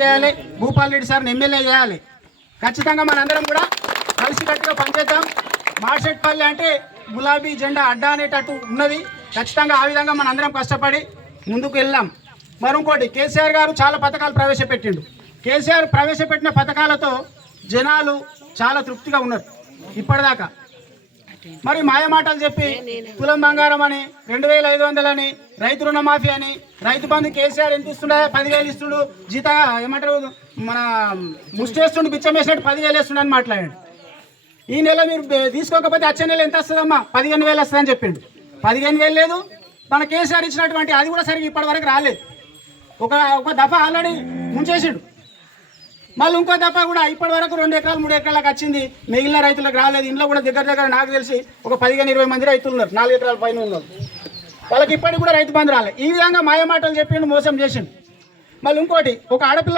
చేయాలి, భూపాల్ రెడ్డి సార్ని ఎమ్మెల్యే చేయాలి. ఖచ్చితంగా మనందరం కూడా కలిసికట్టుగా పనిచేద్దాం. మార్షెట్పల్లి అంటే గులాబీ జెండా అడ్డా అనేటట్టు ఉన్నది. ఖచ్చితంగా ఆ విధంగా మనందరం కష్టపడి ముందుకు వెళ్దాం. మరొకటి, కేసీఆర్ గారు చాలా పథకాలు ప్రవేశపెట్టిండు. కేసీఆర్ ప్రవేశపెట్టిన పథకాలతో జనాలు చాలా తృప్తిగా ఉన్నారు ఇప్పటిదాకా. మరి మాయమాటలు చెప్పి తులం బంగారం అని, 2500 అని, రైతు రుణమాఫీ అని, రైతు బంధు కేసీఆర్ ఎంత ఇస్తుండే, 10,000 ఇస్తుండు, జీత ఏమంటారు మన ముష్టేస్తుండు, బిచ్చం వేసినట్టు 10,000 ఇస్తుండు అని మాట్లాడాడు. ఈ నెల మీరు తీసుకోకపోతే వచ్చే నెల ఎంత వస్తుందమ్మా, 15,000 వస్తుందని చెప్పిండు. 15,000 లేదు. మన కేసీఆర్ ఇచ్చినటువంటి అది కూడా సరిగ్గా ఇప్పటి వరకు రాలేదు. ఒక దఫా ఆల్రెడీ ముంచేసాడు. మళ్ళీ ఇంకో దఫా కూడా ఇప్పటి వరకు 2 ఎకరాలు 3 ఎకరాలకు వచ్చింది, మిగిలిన రైతులకు రాలేదు. ఇంట్లో కూడా దగ్గర నాకు తెలిసి ఒక 15-20 మంది రైతులు ఉన్నారు, 4 ఎకరాల పైన ఉన్నారు. వాళ్ళకి ఇప్పటికి కూడా రైతు బంధు రాలేదు. ఈ విధంగా మాయమాటలు చెప్పిండు, మోసం చేసిండు. మళ్ళీ ఇంకోటి, ఒక ఆడపిల్ల